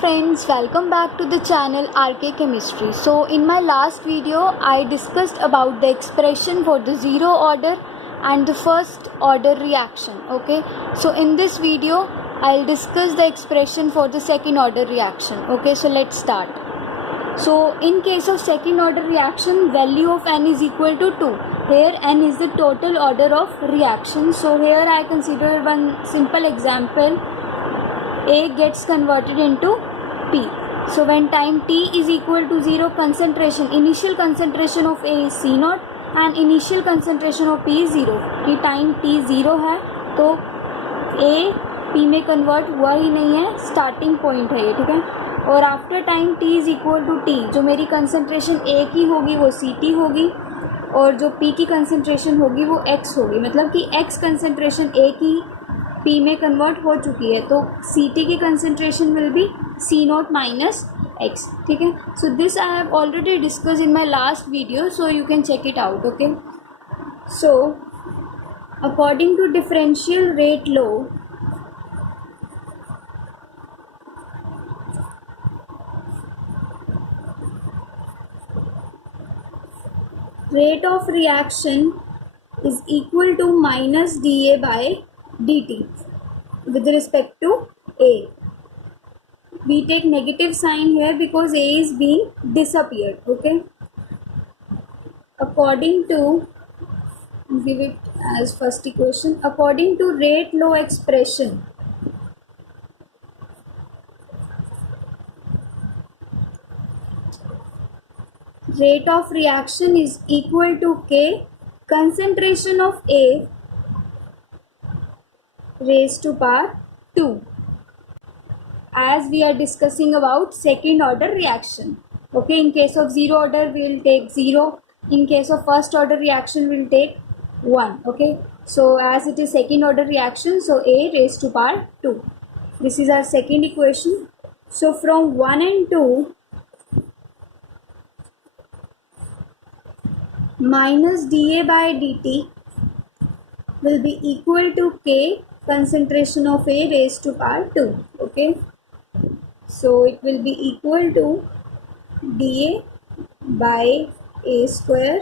friends, welcome back to the channel RK Chemistry. So in my last video I discussed about the expression for the zero order and the first order reaction. Okay, so in this video I'll discuss the expression for the second order reaction. Okay, so let's start. So in case of second order reaction, value of n is equal to 2. Here n is the total order of reaction. So here I consider one simple example. A gets converted into P. So when time t is equal to 0, initial concentration of A is C0 and initial concentration of P is 0. कि time t 0 है तो A P में convert हुआ ही नहीं है, starting point है ये, ठीक है. और after time t is equal to t, जो मेरी कंसनट्रेशन A की होगी वो Ct होगी और जो P की कंसनट्रेशन होगी वो X होगी. मतलब कि X कंसनट्रेशन A की P में कन्वर्ट हो चुकी है तो Ct की concentration will be C0 minus X. ठीक है. So this I have already discuss in my last video, so you can check it out. Okay, so according to differential rate law, rate of reaction is equal to minus dA by dt with respect to A. We take negative sign here because A is being disappeared. Okay, according to, give it as first equation, according to rate law expression, rate of reaction is equal to K concentration of A raised to power 2, as we are discussing about second order reaction. Okay, in case of zero order we will take 0, in case of first order reaction we will take 1. Okay, so as it is second order reaction, so A raised to power 2. This is our second equation. So from 1 and 2, minus dA by dt will be equal to K concentration of A raised to power 2. Okay, so it will be equal to dA by A square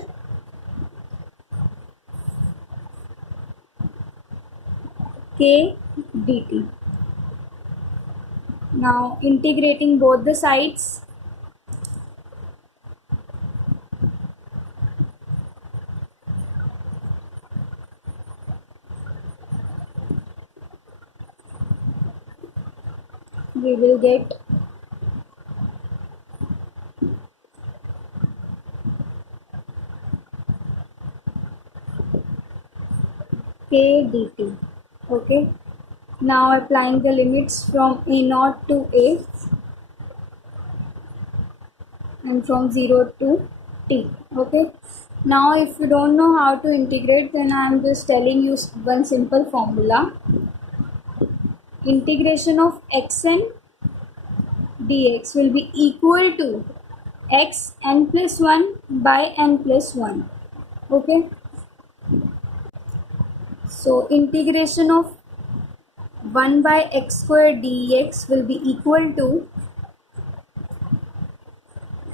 K dt. Now integrating both the sides, we will get K dt. Okay, now applying the limits from A0 to A and from 0 to T. Okay, now if you don't know how to integrate, then I am just telling you one simple formula. Integration of xn dx will be equal to x n plus 1 by n plus 1. Okay, so integration of 1 by x square dx will be equal to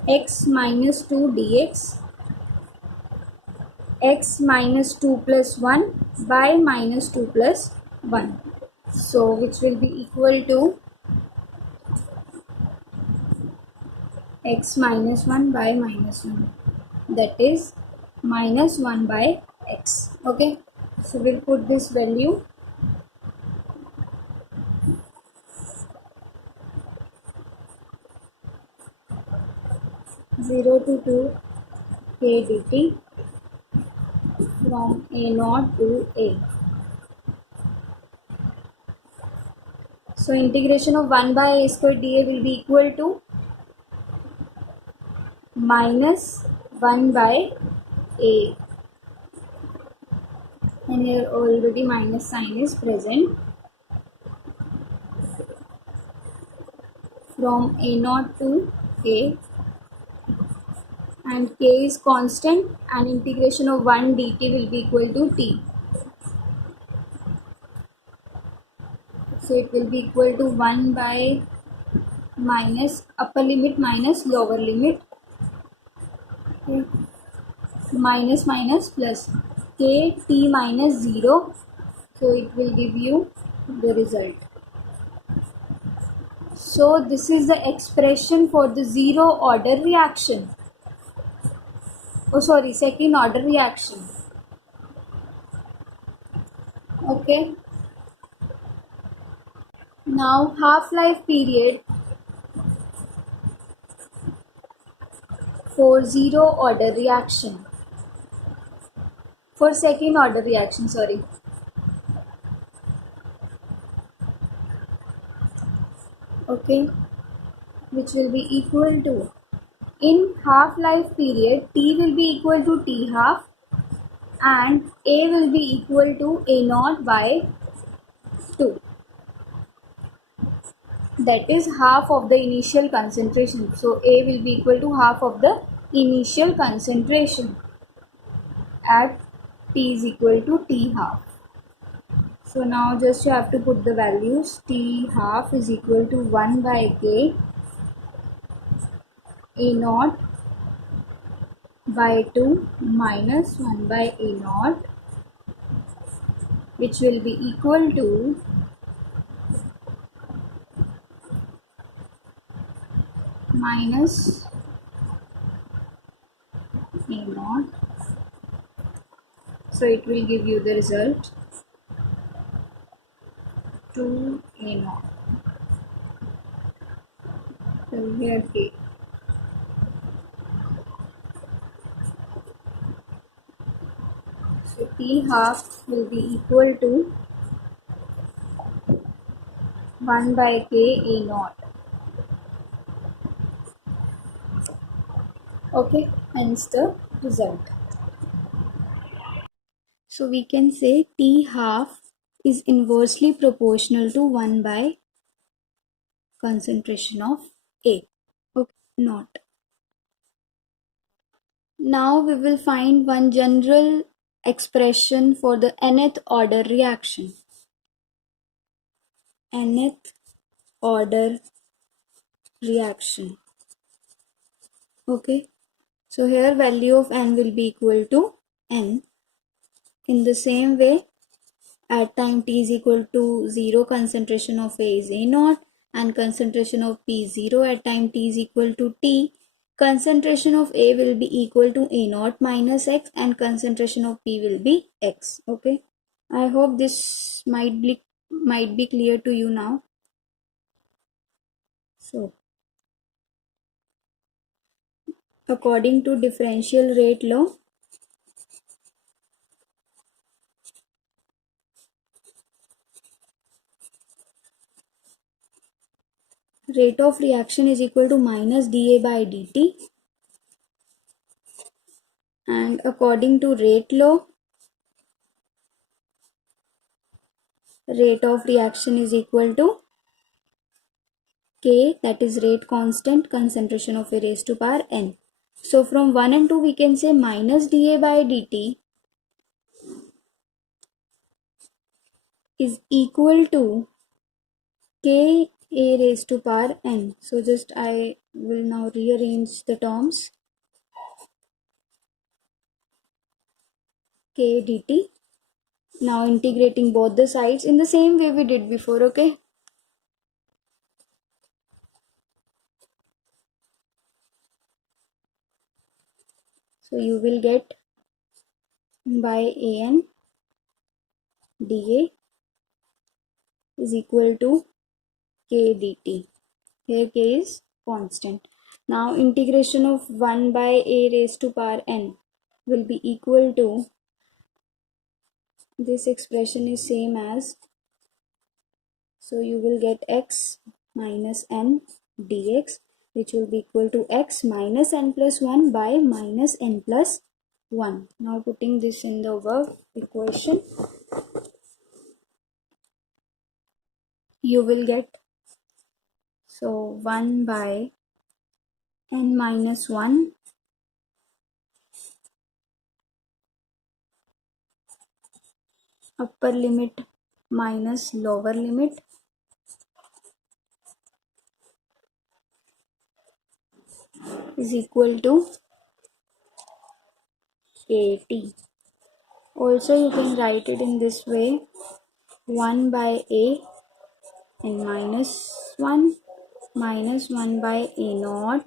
x minus 2 dx, x minus 2 plus 1 by minus 2 plus 1. So which will be equal to x minus 1 by minus 1, that is minus 1 by x. Okay, so we'll put this value. Zero to 2 K dt from A0 to A. So integration of 1 by A square dA will be equal to minus 1 by A, and here already minus sign is present, from A0 to A, and K is constant and integration of 1 dt will be equal to T. So it will be equal to 1 by minus upper limit minus lower limit, okay, minus minus plus k t minus 0, so it will give you the result. So this is the expression for the zero order reaction. Oh sorry, second order reaction. Okay. Now half-life period for zero order reaction. For second order reaction, sorry. Okay. Which will be equal to, in half-life period, T will be equal to T half and A will be equal to A naught by 2. That is half of the initial concentration. So A will be equal to half of the initial concentration at T is equal to T half. So now just you have to put the values. T half is equal to 1 by K A naught by 2 minus 1 by A naught, which will be equal to minus A naught. So it will give you the result 2 A naught. So here K. So T half will be equal to 1 by K A naught. Okay, hence the result. So we can say T half is inversely proportional to 1 by concentration of A. Okay, naught. Now we will find one general expression for the nth order reaction. Nth order reaction. Okay, so here value of n will be equal to n. In the same way, at time t is equal to 0, concentration of A is A naught and concentration of P is 0. At time t is equal to T, concentration of A will be equal to A naught minus X and concentration of P will be X. Okay, I hope this might be clear to you now. So according to differential rate law, rate of reaction is equal to minus dA by dt, and according to rate law, rate of reaction is equal to K, that is rate constant, concentration of A raised to power n. So from 1 and 2 we can say minus dA by dt is equal to K A raised to power n. So just I will now rearrange the terms. K dt. Now integrating both the sides in the same way we did before, okay? So you will get by an dA is equal to K dt. Here K is constant. Now integration of 1 by A raised to power n will be equal to, this expression is same as, so you will get x minus n dx, which will be equal to x minus n plus 1 by minus n plus 1. Now putting this in the above equation, you will get, so 1 by n minus 1 upper limit minus lower limit is equal to Kt. Also you can write it in this way, 1 by A n minus 1 minus 1 by A naught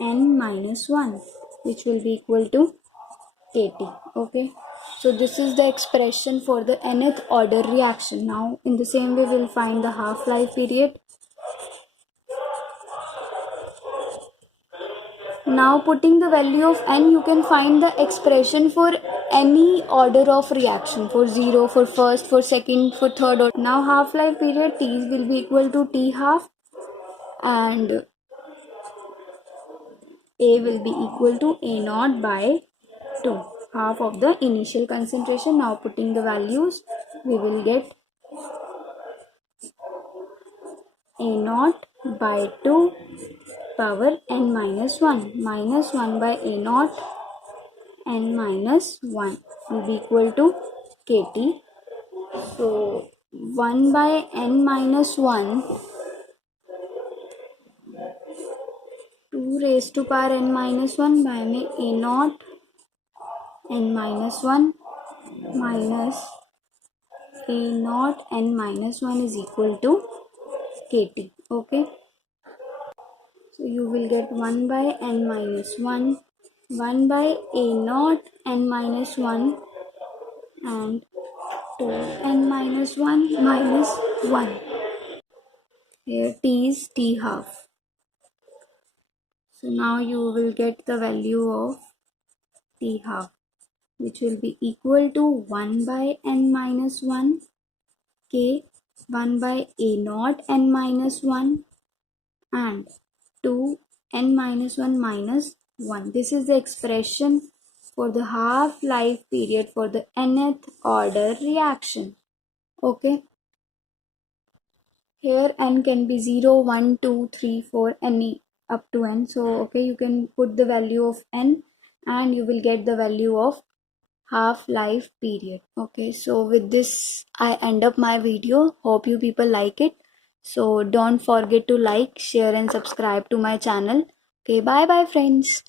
n minus 1, which will be equal to Kt. Okay, so this is the expression for the nth order reaction. Now in the same way we'll find the half-life period. Now putting the value of n, you can find the expression for any order of reaction, for 0, for first, for second, for third order. Now half-life period T will be equal to T half and A will be equal to A naught by 2, half of the initial concentration. Now putting the values, we will get A naught by 2 power n minus 1 minus 1 by A naught n minus 1 will be equal to Kt. So 1 by n minus 1, 2 raised to power n minus 1 by में A naught n minus 1 minus A naught n minus 1 is equal to Kt. Okay, so you will get 1 by n minus 1, 1 by A naught n minus 1 and 2n minus 1 minus 1. Here T is T half. So now you will get the value of T half, which will be equal to 1 by n minus 1 K 1 by A naught n minus 1 and 2 n minus 1 minus 1. This is the expression for the half-life period for the nth order reaction. Okay, here n can be 0, 1, 2, 3, 4, any up to n. So okay, you can put the value of n and you will get the value of half-life period. Okay, so with this I end up my video. Hope you people like it. So don't forget to like, share and subscribe to my channel. Okay, bye bye friends.